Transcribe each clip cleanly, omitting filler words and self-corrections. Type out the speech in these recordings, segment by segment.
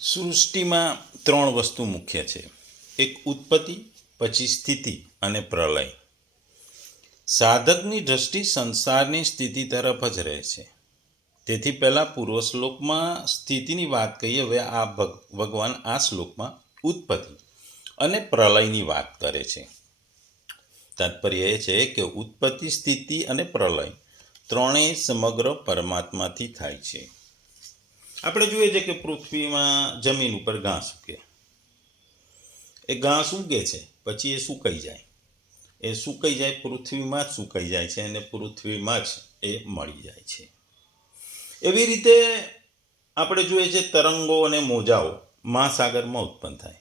સૃષ્ટિમાં ત્રણ વસ્તુ મુખ્ય છે. એક ઉત્પત્તિ, પછી સ્થિતિ અને પ્રલય. સાધકની દૃષ્ટિ સંસારની સ્થિતિ તરફ જ રહે છે. તેથી પહેલાં પૂર્વ શ્લોકમાં સ્થિતિની વાત કહીએ. હવે આ ભગવાન આ શ્લોકમાં ઉત્પત્તિ અને પ્રલયની વાત કરે છે. તાત્પર્ય એ છે કે ઉત્પત્તિ, સ્થિતિ અને પ્રલય ત્રણેય સમગ્ર પરમાત્માથી થાય છે. આપણે જોઈએ છે કે પૃથ્વીમાં જમીન ઉપર ઘાસ ઉગે. એ ઘાસ ઉગે છે, પછી એ સુકાઈ જાય. એ સુકાઈ જાય, પૃથ્વીમાં જ સુકાઈ જાય છે અને પૃથ્વીમાં જ એ મળી જાય છે. એવી રીતે આપણે જોઈએ છે તરંગો અને મોજાઓ મહાસાગરમાં ઉત્પન્ન થાય.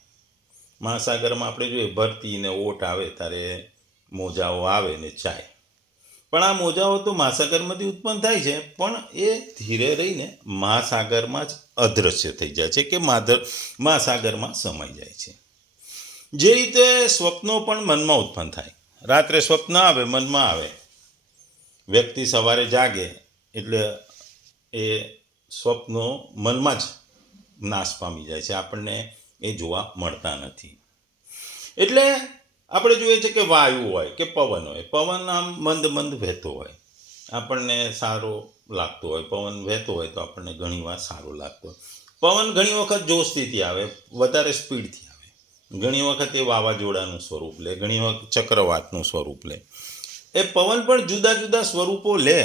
મહાસાગરમાં આપણે જોઈએ ભરતી ને ઓટ આવે ત્યારે મોજાઓ આવે ને ચાય. પણ આ મોજાઓ તો મહાસાગરમાંથી ઉત્પન્ન થાય છે, પણ એ ધીરે રહીને મહાસાગરમાં જ અદૃશ્ય થઈ જાય છે કે મહાસાગરમાં સમાઈ જાય છે. જે રીતે સ્વપ્નો પણ મનમાં ઉત્પન્ન થાય. રાત્રે સ્વપ્ન આવે, મનમાં આવે. વ્યક્તિ સવારે જાગે એટલે એ સ્વપ્નો મનમાં જ નાશ પામી જાય છે, આપણને એ જોવા મળતા નથી. એટલે આપણે જોઈએ છે કે વાયુ હોય કે પવન હોય, પવન આમ મંદ મંદ વહેતો હોય, આપણને સારો લાગતો હોય. પવન વહેતો હોય તો આપણને ઘણીવાર સારો લાગતો હોય. પવન ઘણી વખત જોશથી આવે, વધારે સ્પીડથી આવે. ઘણી વખત એ વાવાઝોડાનું સ્વરૂપ લે, ઘણી વખત ચક્રવાતનું સ્વરૂપ લે. એ પવન પણ જુદા જુદા સ્વરૂપો લે,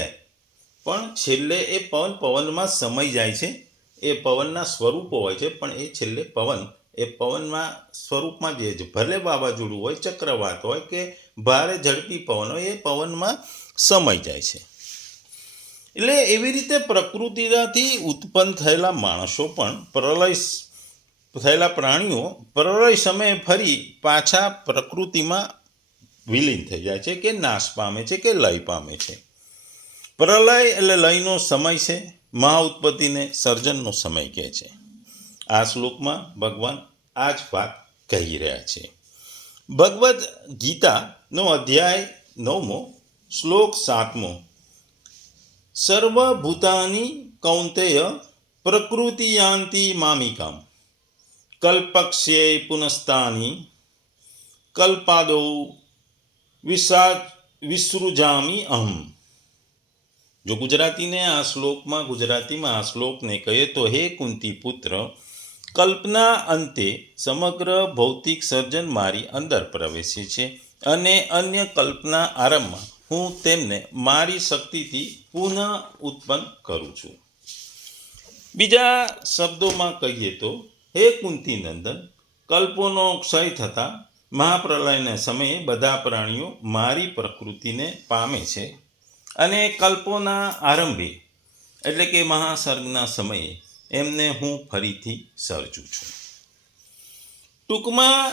પણ છેલ્લે એ પવનમાં સમાઈ જાય છે. એ પવનના સ્વરૂપો હોય છે, પણ એ છેલ્લે પવનના સ્વરૂપમાં જે છે, ભલે વાવાઝોડું હોય, ચક્રવાત હોય કે ભારે ઝડપી પવન હોય, એ પવનમાં સમાઈ જાય છે. એટલે એવી રીતે પ્રકૃતિથી ઉત્પન્ન થયેલા માણસો પણ થયેલા પ્રાણીઓ પ્રલય સમયે ફરી પાછા પ્રકૃતિમાં વિલીન થઈ જાય છે કે નાશ પામે છે કે લય પામે છે. પ્રલય એટલે લયનો સમય છે, મહાઉત્પત્તિને સર્જનનો સમય કહે છે. આ શ્લોકમાં ભગવાન આ જ વાત કહી રહ્યા છે. ભગવદ્ ગીતાનો અધ્યાય 9, શ્લોક 7. સર્વભૂતાની કૌંતેય પ્રકૃતિયાન્તિ મામિકામ કલ્પક્ષ્યે પુનસ્તાની કલ્પાદૌ વિસૃજામિ અહમ. જો ગુજરાતીમાં આ શ્લોકને કહીએ તો, હે કુંતી પુત્ર, કલ્પના અંતે સમગ્ર ભૌતિક સર્જન મારી અંદર પ્રવેશે છે અને અન્ય કલ્પના આરંભમાં હું તેમને મારી શક્તિથી પુનઃ ઉત્પન્ન કરું છું. બીજા શબ્દોમાં કહીએ તો, હે કુંતી નંદન, કલ્પોનો ક્ષય થતાં મહાપ્રલયના સમયે બધા પ્રાણીઓ મારી પ્રકૃતિને પામે છે અને કલ્પોના આરંભે એટલે કે મહાસર્ગના સમયે એમને હું ફરીથી સર્જું છું. ટૂંકમાં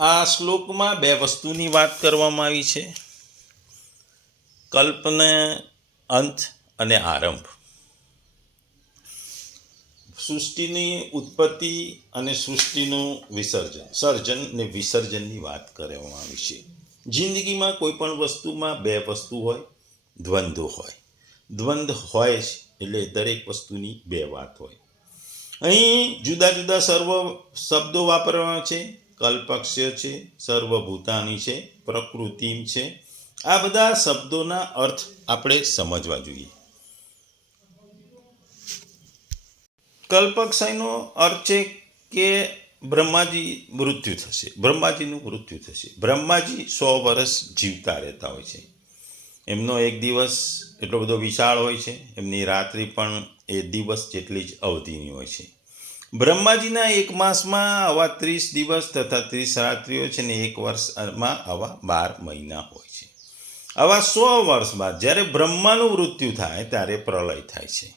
આ શ્લોકમાં બે વસ્તુની વાત કરવામાં આવી છે: કલ્પના અંત અને આરંભ. સૃષ્ટિની ઉત્પત્તિ અને સૃષ્ટિનું સર્જન ને વિસર્જનની વાત કરવામાં આવી છે. જિંદગીમાં કોઈ પણ વસ્તુમાં બે વસ્તુ હોય, દ્વંદ્વ હોય. દ્વંદ્વ હોય જ એટલે દરેક વસ્તુની બે વાત હોય. અહીં જુદા જુદા શબ્દો વાપરવામાં છે. કલ્પક્ષ્ય છે, સર્વભૂતાની છે, પ્રકૃતિ છે. આ બધા શબ્દોના અર્થ આપણે સમજવા જોઈએ. કલ્પક્ષયનો અર્થ છે કે બ્રહ્માજીનું મૃત્યુ થશે. બ્રહ્માજી 100 વર્ષ જીવતા રહેતા હોય છે. એમનો એક દિવસ એટલો બધો વિશાળ હોય છે, એમની રાત્રિ પણ એ દિવસ જેટલી જ અવધિની હોય છે. બ્રહ્માજીના એક માસમાં આવા 30 દિવસ તથા 30 રાત્રિઓ છે ને એક વર્ષમાં આવા 12 મહિના હોય છે. આવા 100 વર્ષ બાદ જ્યારે બ્રહ્માનું મૃત્યુ થાય ત્યારે પ્રલય થાય છે.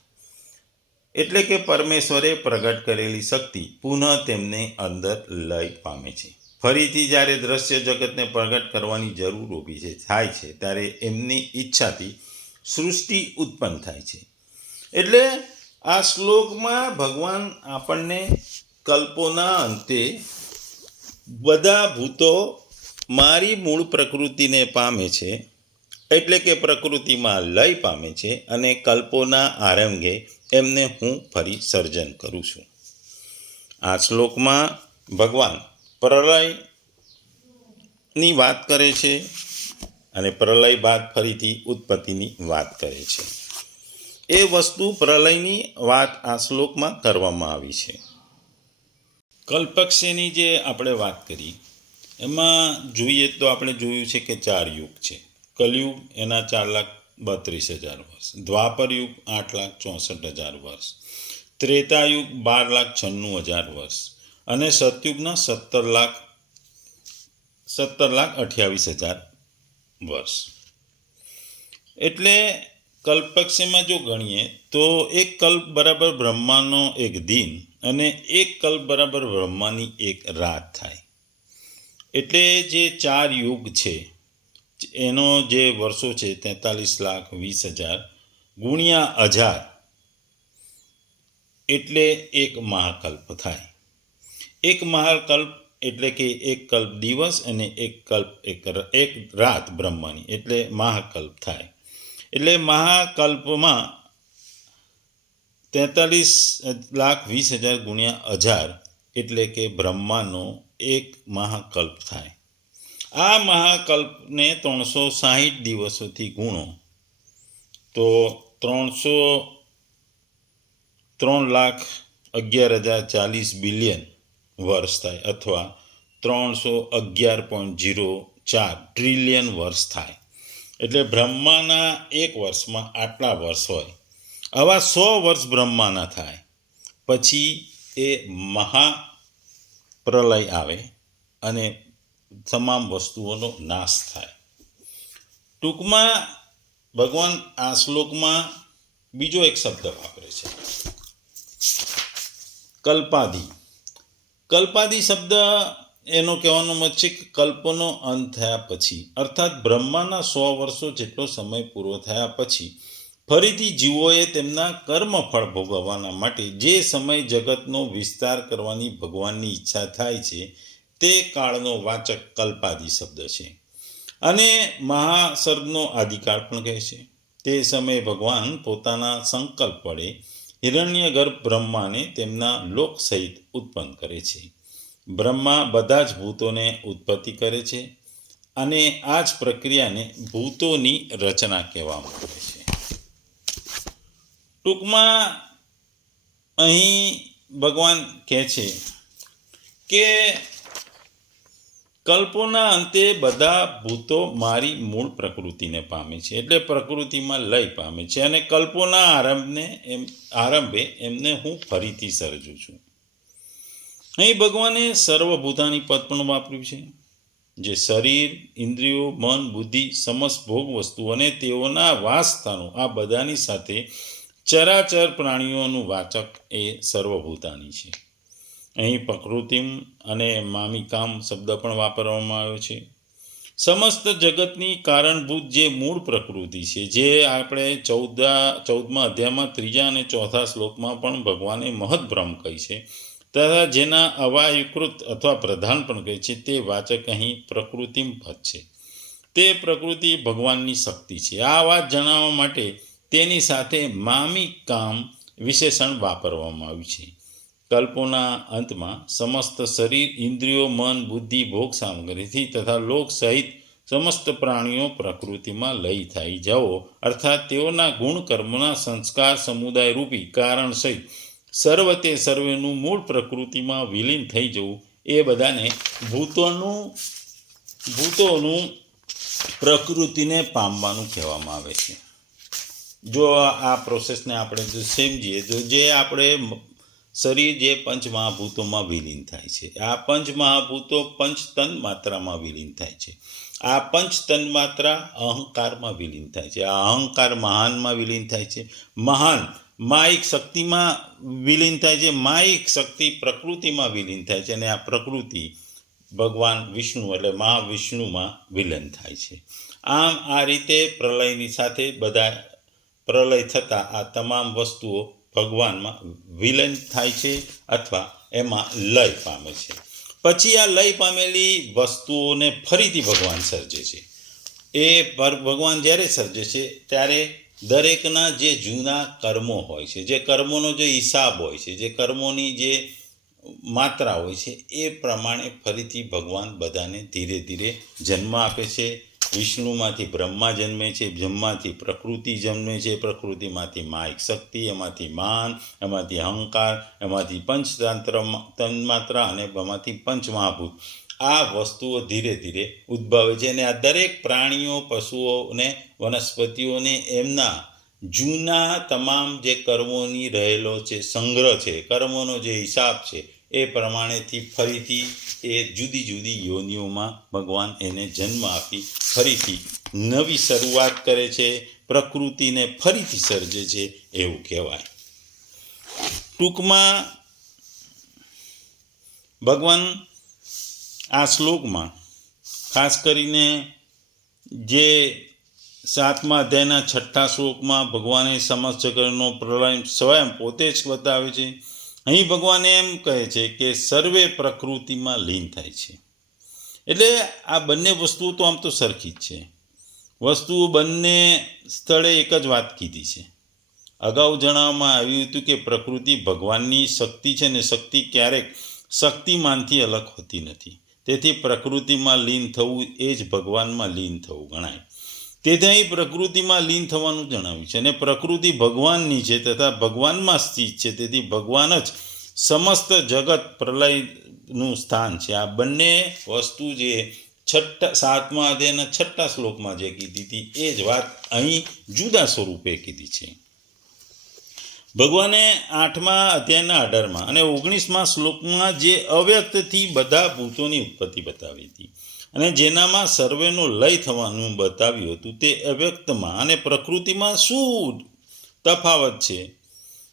એટલે કે પરમેશ્વરે પ્રગટ કરેલી શક્તિ પુનઃ તેમને અંદર લય પામે છે. ફરીથી જ્યારે દ્રશ્ય જગતને પ્રગટ કરવાની જરૂર ઊભી થાય છે ત્યારે એમની ઈચ્છાથી સૃષ્ટિ ઉત્પન્ન થાય છે. એટલે આ શ્લોકમાં ભગવાન આપણને કલ્પોના અંતે બધા ભૂતો મારી મૂળ પ્રકૃતિને પામે છે, એટલે કે પ્રકૃતિમાં લય પામે છે અને કલ્પોના આરંભે એમને હું ફરી સર્જન કરું છું. આ શ્લોકમાં ભગવાન પ્રલયની વાત કરે છે અને પ્રલય બાદ ફરીથી ઉત્પત્તિની વાત કરે છે. એ વસ્તુ પ્રલયની વાત આ શ્લોકમાં કરવામાં આવી છે. કલ્પક્ષયની જે આપણે વાત કરી એમાં જોઈએ તો આપણે જોયું છે કે 4 યુગ છે. કલયુગ એના 4,32,000 વર્ષ, દ્વાપર યુગ 8,64,000 વર્ષ, ત્રેતાયુગ 12,96,000 વર્ષ અને સતયુગના 17,28,000 વર્ષ. એટલે કલ્પક્ષયમાં જો ગણીએ તો એક કલ્પ બરાબર બ્રહ્માનો એક દિન અને એક કલ્પ બરાબર બ્રહ્માની એક રાત થાય. એટલે જે 4 યુગ છે એનો જે વર્ષો છે 43,20,000 ગુણ્યા 1000 એટલે એક મહાકલ્પ થાય. એક મહાકલ્પ એટલે કે એક કલ્પ દિવસ અને એક કલ્પ એક રાત બ્રહ્માની એટલે મહાકલ્પ થાય. એટલે મહાકલ્પમાં 43,20,000 ગુણ્યા 1000 એટલે કે બ્રહ્માનો એક મહાકલ્પ થાય. આ મહાકલ્પને 360 દિવસોથી ગુણો તો 3,11,040 બિલિયન વર્ષ થાય અથવા 311.04 ટ્રિલિયન વર્ષ થાય. એટલે બ્રહ્માના એક વર્ષમાં આટલા વર્ષ હોય. આવા 100 વર્ષ બ્રહ્માના થાય પછી એ મહાપ્રલય આવે અને તમામ વસ્તુઓનો નાશ થાય. ટૂંકમાં ભગવાન આ શ્લોકમાં બીજો એક શબ્દ વાપરે છે, કલ્પાદી. કલ્પાદી શબ્દ એનો કહેવાનો મત છે કે કલ્પનો અંત થયા પછી, અર્થાત બ્રહ્માના 100 વર્ષો જેટલો સમય પૂરો થયા પછી ફરીથી જીવોએ તેમના કર્મફળ ભોગવવાના માટે જે સમય જગતનો વિસ્તાર કરવાની ભગવાનની ઈચ્છા થાય છે તે કાળનો વાચક કલ્પાદી શબ્દ છે. અને મહાસર્ગનો આદિકાળ પણ કહે છે. તે સમયે ભગવાન પોતાના સંકલ્પ વડે હિરણ્યગર્ભ બ્રહ્માને તેમના લોક સહિત ઉત્પન્ન કરે છે. બ્રહ્મા બધા જ ભૂતોને ઉત્પત્તિ કરે છે અને આ જ પ્રક્રિયાને ભૂતોની રચના કહેવામાં આવે છે. ટૂંકમાં અહીં ભગવાન કહે છે કે કલ્પોના અંતે બધા ભૂતો મારી મૂળ પ્રકૃતિને પામે છે, એટલે પ્રકૃતિમાં લય પામે છે અને કલ્પોના આરંભે એમને હું ફરીથી સર્જું છું. અહીં ભગવાને સર્વભૂતાની પદ પણ વાપર્યું છે, જે શરીર, ઇન્દ્રિયો, મન, બુદ્ધિ, સમસ્ત ભોગ વસ્તુ અને તેઓના વાસસ્થાનો આ બધાની સાથે ચરાચર પ્રાણીઓનું વાચક એ સર્વભૂતાની છે. અહીં પ્રકૃતિમ અને મામિકામ શબ્દ પણ વાપરવામાં આવ્યો છે. સમસ્ત જગતની કારણભૂત જે મૂળ પ્રકૃતિ છે, જે આપણે 14મા અધ્યાયમાં 3જા અને 4થા શ્લોકમાં પણ ભગવાને મહદ બ્રહ્મ કહી છે તથા જેના અવાયુકૃત અથવા પ્રધાન પણ કહે છે, તે વાચક અહીં પ્રકૃતિમ પદ છે. તે પ્રકૃતિ ભગવાનની શક્તિ છે. આ વાત જણાવવા માટે તેની સાથે મામિકામ વિશેષણ વાપરવામાં આવ્યું છે. કલ્પોના અંતમાં સમસ્ત શરીર, ઇન્દ્રિયો, મન, બુદ્ધિ, ભોગ સામગ્રીથી તથા લોક સહિત સમસ્ત પ્રાણીઓ પ્રકૃતિમાં લય થઈ જાઓ, અર્થાત તેઓના ગુણ કર્મના સંસ્કાર સમુદાય રૂપી કારણ સહિત સર્વતે સર્વેનું મૂળ પ્રકૃતિમાં વિલીન થઈ જવું એ બધાને ભૂતોનું પ્રકૃતિને પામવાનું કહેવામાં આવે છે. જો આ પ્રોસેસને આપણે જો સમજીએ તો જે આપણે શરીર જે પંચમહાભૂતોમાં વિલીન થાય છે, આ પંચમહાભૂતો પંચતન માત્રામાં વિલીન થાય છે. આ પંચતન માત્રા અહંકારમાં વિલીન થાય છે. આ અહંકાર મહાનમાં વિલીન થાય છે. મહાન માયિક શક્તિમાં વિલીન થાય છે. માયિક શક્તિ પ્રકૃતિમાં વિલીન થાય છે અને આ પ્રકૃતિ ભગવાન વિષ્ણુ એટલે મહાવિષ્ણુમાં વિલીન થાય છે. આમ આ રીતે પ્રલયની સાથે બધા પ્રલય થતાં આ તમામ વસ્તુઓ ભગવાનમાં વિલીન થાય છે અથવા એમાં લય પામે છે. પછી આ લય પામેલી વસ્તુઓને ફરીથી ભગવાન સર્જે છે. એ ભગવાન જ્યારે સર્જે છે ત્યારે દરેકના જે જૂના કર્મો હોય છે, જે કર્મોનો જે હિસાબ હોય છે, જે કર્મોની જે માત્રા હોય છે એ પ્રમાણે ફરીથી ભગવાન બધાને ધીરે ધીરે જન્મ આપે છે. વિષ્ણુમાંથી બ્રહ્મા જન્મે છે, બ્રહ્માથી પ્રકૃતિ જન્મે છે, પ્રકૃતિમાંથી માયિક શક્તિ, એમાંથી માન, એમાંથી અહંકાર, એમાંથી તન્માત્રા અને એમાંથી પંચમહાભૂત. આ વસ્તુઓ ધીરે ધીરે ઉદ્ભવે છે અને આ દરેક પ્રાણીઓ, પશુઓને, વનસ્પતિઓને એમના જૂના તમામ જે કર્મોની રહેલો છે સંગ્રહ છે, કર્મોનો જે હિસાબ છે એ પ્રમાણેથી ફરીથી એ જુદી જુદી યોનિઓમાં ભગવાન એને જન્મ આપી ફરીથી નવી શરૂઆત કરે છે, પ્રકૃતિને ફરીથી સર્જે છે એવું કહેવાય. ટૂંકમાં ભગવાન આ શ્લોકમાં ખાસ કરીને જે 7મા અધ્યાયના 6ઠ્ઠા શ્લોકમાં ભગવાને સમસ્ત જગતનો પ્રલય સ્વયં પોતે જ બતાવે છે. અહીં ભગવાન એમ કહે છે કે સર્વે પ્રકૃતિમાં લીન થાય છે. એટલે આ બંને વસ્તુઓ તો આમ તો સરખી જ છે. વસ્તુઓ બંને સ્થળે એક જ વાત કીધી છે. અગાઉ જણાવવામાં આવ્યું હતું કે પ્રકૃતિ ભગવાનની શક્તિ છે ને શક્તિ ક્યારેક શક્તિમાનથી અલગ હોતી નથી. તેથી પ્રકૃતિમાં લીન થવું એ જ ભગવાનમાં લીન થવું ગણાય. તેથી અહીં પ્રકૃતિમાં લીન થવાનું જણાવ્યું છે અને પ્રકૃતિ ભગવાનની છે તથા ભગવાનમાં સ્થિત છે. તેથી ભગવાન જ સમસ્ત જગત પ્રલયનું સ્થાન છે. આ બંને વસ્તુ જે 7મા અધ્યાયના 6ઠ્ઠા શ્લોકમાં જે કીધી હતી એ જ વાત અહીં જુદા સ્વરૂપે કીધી છે. ભગવાને 8મા અધ્યાયના 18મા અને 19મા શ્લોકમાં જે અવ્યક્તથી બધા ભૂતોની ઉત્પત્તિ બતાવી હતી અને જેનામાં સર્વેનો લય થવાનું બતાવ્યું હતું તે અવ્યક્તમાં અને પ્રકૃતિમાં શું તફાવત છે?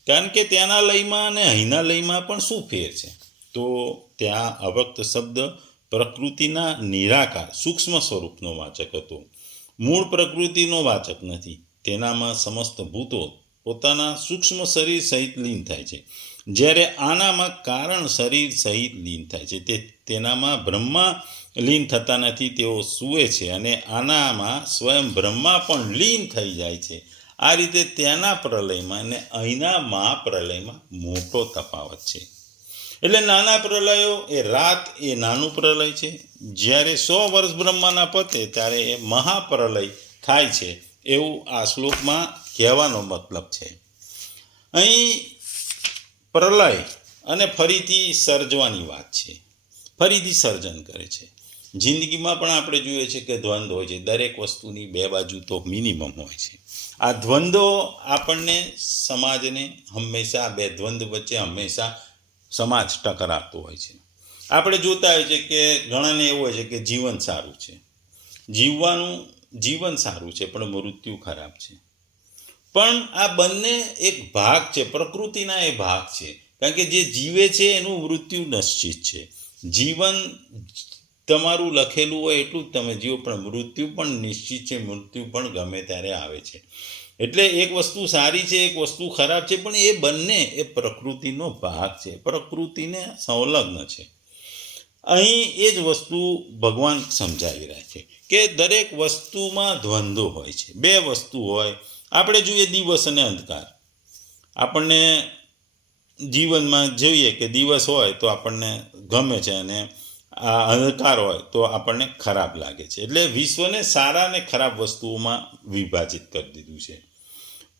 કારણ કે ત્યાંના લયમાં અને અહીંના લયમાં પણ શું ફેર છે? તો ત્યાં અવ્યક્ત શબ્દ પ્રકૃતિના નિરાકાર સૂક્ષ્મ સ્વરૂપનો વાચક હતો. મૂળ પ્રકૃતિનો વાચક નથી. તેનામાં સમસ્ત ભૂતો પોતાના સૂક્ષ્મ શરીર સહિત લીન થાય છે, જ્યારે આનામાં કારણ શરીર સહિત લીન થાય છે. તેનામાં બ્રહ્મા લીન થતા નથી, તેઓ સૂવે છે અને આનામાં સ્વયં બ્રહ્મા પણ લીન થઈ જાય છે. આ રીતે ત્યાંના પ્રલયમાં અને અહીંના મહાપ્રલયમાં મોટો તફાવત છે. એટલે નાના પ્રલયો એ રાત એ નાનું પ્રલય છે, જ્યારે 100 વર્ષ બ્રહ્માના પતે ત્યારે એ મહાપ્રલય થાય છે એવું આ શ્લોકમાં કહેવાનો મતલબ છે. અહીં પ્રલય અને ફરીથી સર્જવાની વાત છે. ફરીથી સર્જન કરે છે. જિંદગીમાં પણ આપણે જોઈએ છીએ કે દ્વંદ્વ હોય છે. દરેક વસ્તુની બે બાજુ તો મિનિમમ હોય છે. આ દ્વંદ્વો આપણને સમાજને હંમેશા બે દ્વંદ્વ વચ્ચે હંમેશા સમાજ ટકરાતો હોય છે. આપણે જોતા હોય છે કે ઘણાને એવું હોય છે કે જીવન સારું છે, જીવન સારું છે પણ મૃત્યુ ખરાબ છે. પણ આ બંને એક ભાગ છે, પ્રકૃતિના એ ભાગ છે. કારણ કે જે જીવે છે એનું મૃત્યુ નિશ્ચિત છે. જીવન તમારું લખેલું હોય એટલું જ તમે જીવો, પણ મૃત્યુ પણ નિશ્ચિત છે. મૃત્યુ પણ ગમે ત્યારે આવે છે. એટલે એક વસ્તુ સારી છે, એક વસ્તુ ખરાબ છે, પણ એ બંને એ પ્રકૃતિનો ભાગ છે, પ્રકૃતિને સંલગ્ન છે. અહીં એ જ વસ્તુ ભગવાન સમજાવી રહ્યા છે કે દરેક વસ્તુમાં દ્વંદ્વ હોય છે. બે વસ્તુ હોય. આપણે જોઈએ દિવસ અને અંધકાર. આપણને જીવનમાં જોઈએ કે દિવસ હોય તો આપણને ગમે છે અને આ અંધકાર હોય તો આપણને ખરાબ લાગે છે. એટલે વિશ્વને સારા અને ખરાબ વસ્તુઓમાં વિભાજિત કરી દીધું છે.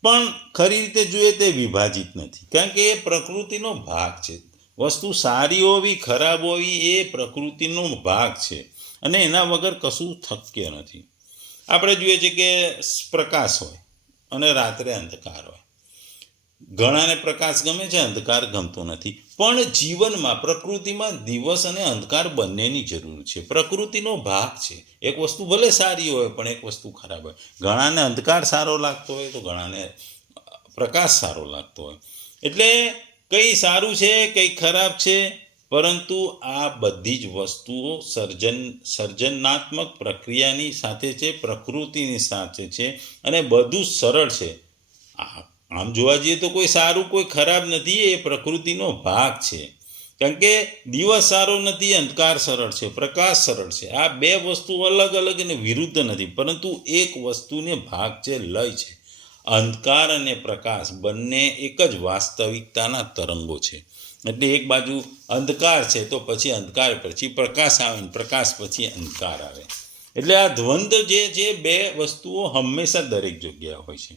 પણ ખરી રીતે જોઈએ તે વિભાજિત નથી, કારણ કે એ પ્રકૃતિનો ભાગ છે. વસ્તુ સારી હોવી ખરાબ હોવી એ પ્રકૃતિનો ભાગ છે અને એના વગર કશું શક્ય નથી. આપણે જોઈએ છીએ કે પ્રકાશ હોય અને રાત્રે અંધકાર હોય. ઘણાને પ્રકાશ ગમે છે, અંધકાર ગમતો નથી. પણ જીવનમાં પ્રકૃતિમાં દિવસ અને અંધકાર બંનેની જરૂર છે. પ્રકૃતિનો ભાગ છે. એક વસ્તુ ભલે સારી હોય પણ એક વસ્તુ ખરાબ હોય. ઘણાને અંધકાર સારો લાગતો હોય તો ઘણાને પ્રકાશ સારો લાગતો હોય. એટલે કઈ સારું છે કઈ ખરાબ છે, પરંતુ આ બધી જ વસ્તુઓ સર્જનાત્મક પ્રક્રિયાની સાથે છે, પ્રકૃતિની સાથે છે અને બધું સરળ છે. આમ જોવા જઈએ તો કોઈ સારું કોઈ ખરાબ નથી, એ પ્રકૃતિનો ભાગ છે. કારણ કે દિવસ સારો નથી, અંધકાર સરળ છે, પ્રકાશ સરળ છે. આ બે વસ્તુ અલગ અલગ અને વિરુદ્ધ નથી, પરંતુ એક વસ્તુને ભાગ છે, લય છે. અંધકાર અને પ્રકાશ બંને એક જ વાસ્તવિકતાના તરંગો છે. એટલે એક બાજુ અંધકાર છે તો પછી અંધકાર પછી પ્રકાશ આવે ને પ્રકાશ પછી અંધકાર આવે. એટલે આ દ્વંદ્વ જે છે બે વસ્તુઓ હંમેશા દરેક જગ્યાએ હોય છે.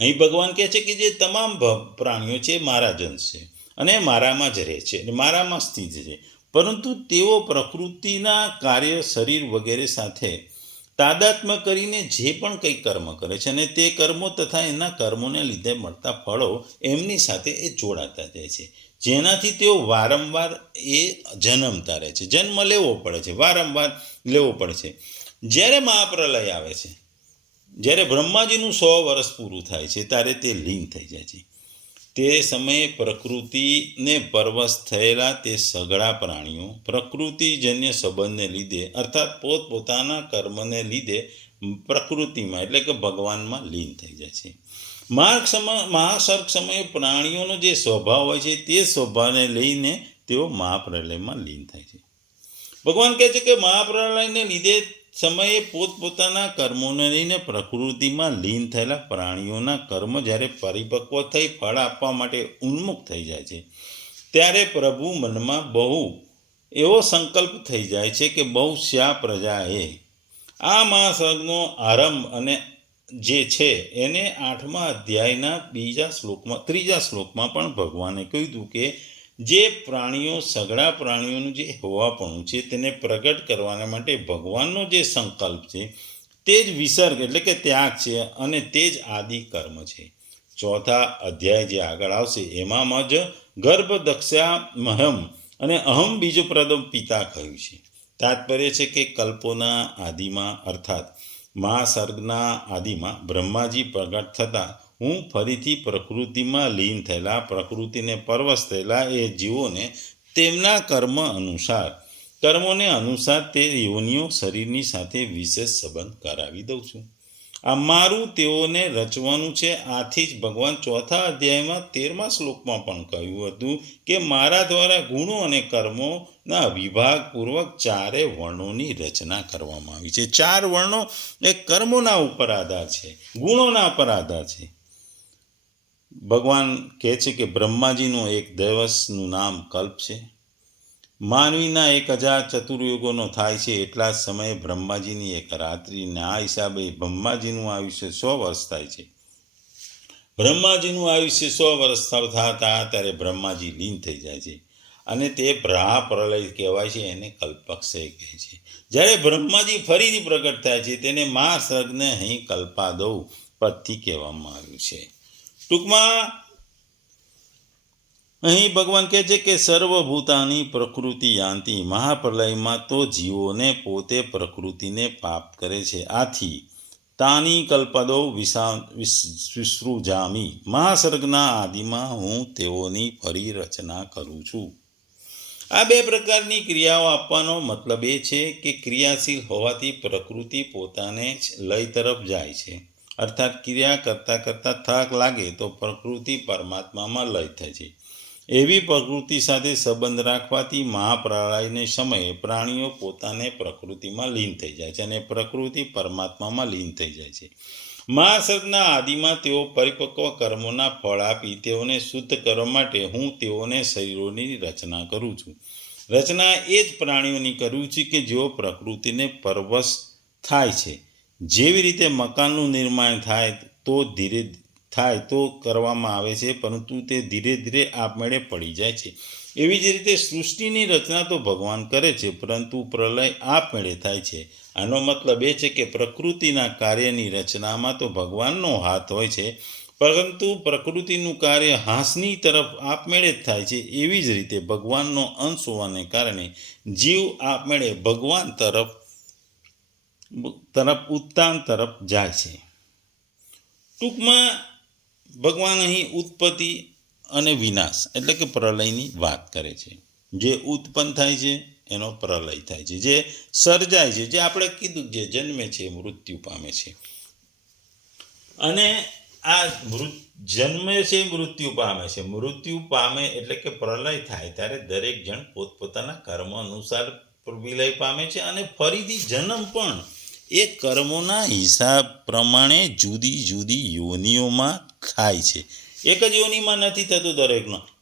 અહીં ભગવાન કહે છે કે જે તમામ પ્રાણીઓ છે મારા જ અંશ છે અને મારામાં જ રહે છે અને મારામાં સ્થિત છે, પરંતુ તેઓ પ્રકૃતિના કાર્ય શરીર વગેરે સાથે તાદાત્મ્ય કરીને જે પણ કંઈ કર્મ કરે છે અને તે કર્મો તથા એના કર્મોને લીધે મળતા ફળો એમની સાથે એ જોડાતા જાય છે, જેનાથી તેઓ વારંવાર એ જન્મતા રહે છે, જન્મ લેવો પડે છે, વારંવાર લેવો પડે છે. જ્યારે મહાપ્રલય આવે છે, જ્યારે બ્રહ્માજીનું 100 વર્ષ પૂરું થાય છે ત્યારે તે લીન થઈ જાય છે. તે સમયે પ્રકૃતિને પરવશ થયેલા તે સઘળા પ્રાણીઓ પ્રકૃતિજન્ય સંબંધને લીધે અર્થાત પોતપોતાના કર્મને લીધે પ્રકૃતિમાં એટલે કે ભગવાનમાં લીન થઈ જાય છે. મહાસર્ગ સમયે પ્રાણીઓનો જે સ્વભાવ હોય છે તે સ્વભાવને લઈને તેઓ મહાપ્રલયમાં લીન થાય છે. ભગવાન કહે છે કે મહાપ્રલયને લીધે સમયે પોતપોતાના કર્મોને લઈને પ્રકૃતિમાં લીન થયેલા પ્રાણીઓના કર્મ જ્યારે પરિપક્વ થઈ ફળ આપવા માટે ઉન્મુખ થઈ જાય છે ત્યારે પ્રભુ મનમાં બહુ એવો સંકલ્પ થઈ જાય છે કે બહુ શ્યા પ્રજાએ આ મહાસર્ગનો આરંભ અને જે છે એને 8મા અધ્યાયના ત્રીજા શ્લોકમાં પણ ભગવાને કહ્યું કે જે પ્રાણીઓ સઘળા પ્રાણીઓનું જે હોવાપણું છે તેને પ્રગટ કરવાના માટે ભગવાનનો જે સંકલ્પ છે તે જ વિસર્ગ એટલે કે ત્યાગ છે અને તે જ આદિ કર્મ છે. 4થા અધ્યાય જે આગળ આવશે એમાં જ ગર્ભ દક્ષા મહમ અને અહમ બીજપ્રદમ પિતા કહ્યું છે. તાત્પર્ય છે કે કલ્પોના આદિમાં અર્થાત મહાસર્ગના આદિમાં બ્રહ્માજી પ્રગટ થતાં હું ફરીથી પ્રકૃતિમાં લીન થયેલા પ્રકૃતિને પરવશ થયેલા એ જીવોને તેમના કર્મોને અનુસાર તે યોનિઓ શરીરની સાથે વિશેષ સંબંધ કરાવી દઉં છું. આ મારું તેઓને રચવાનું છે. આથી જ ભગવાન 4થા અધ્યાયમાં 13મા શ્લોકમાં પણ કહ્યું હતું કે મારા દ્વારા ગુણો અને કર્મોના વિભાગપૂર્વક 4 વર્ણોની રચના કરવામાં આવી છે. 4 વર્ણો એ કર્મોના ઉપર આધાર છે, ગુણોના ઉપર આધાર છે. ભગવાન કહે છે કે બ્રહ્માજીનું એક દિવસનું નામ કલ્પ છે. માનવીના 1000 ચતુર્યુગોનો થાય છે એટલા જ સમયે બ્રહ્માજીની એક રાત્રિના આ હિસાબે બ્રહ્માજીનું આયુષ્ય 100 વર્ષ થાય છે. બ્રહ્માજીનું આયુષ્ય 100 વર્ષ થતા ત્યારે બ્રહ્માજી લીન થઈ જાય છે અને તે પ્રલય કહેવાય છે, એને કલ્પક્ષય કહે છે. જ્યારે બ્રહ્માજી ફરીથી પ્રગટ થાય છે તેને મહાસર્ગને અહીં કલ્પાદૌ પદથી કહેવામાં આવ્યું છે. ટૂંકમાં અહીં ભગવાન કહે છે કે સર્વભૂતાની પ્રકૃતિ યાંતિ મહાપ્રલયમાં તો જીવોને પોતે પ્રકૃતિને પાપ કરે છે. આથી તાની કલ્પદો વિસૃજામી મહાસર્ગના આદિમાં હું તેઓની ફરી રચના કરું છું. આ 2 પ્રકારની ક્રિયાઓ આપવાનો મતલબ એ છે કે ક્રિયાશીલ હોવાથી પ્રકૃતિ પોતાને જ લય તરફ જાય છે. અર્થાત ક્રિયા કરતાં કરતાં થાક લાગે તો પ્રકૃતિ પરમાત્મામાં લય થાય છે. એવી પ્રકૃતિ સાથે સંબંધ રાખવાથી મહાપ્રલયને સમયે પ્રાણીઓ પોતાને પ્રકૃતિમાં લીન થઈ જાય છે અને પ્રકૃતિ પરમાત્મામાં લીન થઈ જાય છે. મહાસર્ગના આદિમાં તેઓ પરિપક્વ કર્મોના ફળ આપી તેઓને શુદ્ધ કરવા માટે હું તેઓને શરીરોની રચના કરું છું. રચના એ જ પ્રાણીઓની કરું છું કે જેઓ પ્રકૃતિને પરવશ થાય છે. જેવી રીતે મકાનનું નિર્માણ થાય તો કરવામાં આવે છે, પરંતુ તે ધીરે ધીરે આપમેળે પડી જાય છે. એવી જ રીતે સૃષ્ટિની રચના તો ભગવાન કરે છે, પરંતુ પ્રલય આપમેળે થાય છે. આનો મતલબ એ છે કે પ્રકૃતિના કાર્યની રચનામાં તો ભગવાનનો હાથ હોય છે, પરંતુ પ્રકૃતિનું કાર્ય હાંસની તરફ આપમેળે જ થાય છે. એવી જ રીતે ભગવાનનો અંશ હોવાને કારણે જીવ આપમેળે ભગવાન તરફ ઉત્તાન તરફ જાય છે. ટૂંકમાં ભગવાન અહીં ઉત્પત્તિ અને વિનાશ એટલે કે પ્રલયની વાત કરે છે. જે ઉત્પન્ન થાય છે એનો પ્રલય થાય છે, જે સર્જાય છે, જે આપણે કીધું જે જન્મે છે મૃત્યુ પામે છે, અને આ જન્મે છે મૃત્યુ પામે એટલે કે પ્રલય થાય ત્યારે દરેક જણ પોતપોતાના કર્મ અનુસાર વિલય પામે છે અને ફરીથી જન્મ પણ એ કર્મોના હિસાબ પ્રમાણે જુદી જુદી યોનિઓમાં થાય છે. એક જ યોનિમાં નથી થતું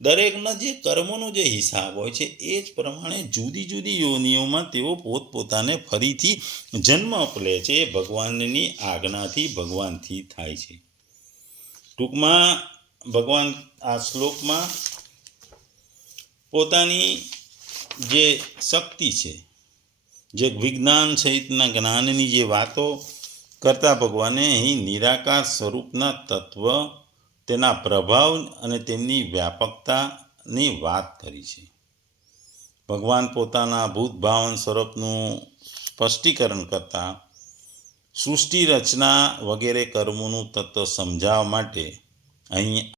દરેકનો જે કર્મોનો જે હિસાબ હોય છે એ જ પ્રમાણે જુદી જુદી યોનિઓમાં તેઓ પોતપોતાને ફરીથી જન્મ લે છે એ ભગવાનની આજ્ઞાથી ભગવાનથી થાય છે. ટૂંકમાં ભગવાન આ શ્લોકમાં પોતાની જે શક્તિ છે, જે વિજ્ઞાન સહિતના જ્ઞાનની જે વાતો કરતા ભગવાને અહીં નિરાકાર સ્વરૂપના તત્વ, તેના પ્રભાવ અને તેમની વ્યાપકતાની વાત કરી છે. ભગવાન પોતાના ભૂતભાવન સ્વરૂપનું સ્પષ્ટીકરણ કરતા સૃષ્ટિ રચના વગેરે કર્મોનું તત્વ સમજાવવા માટે અહીં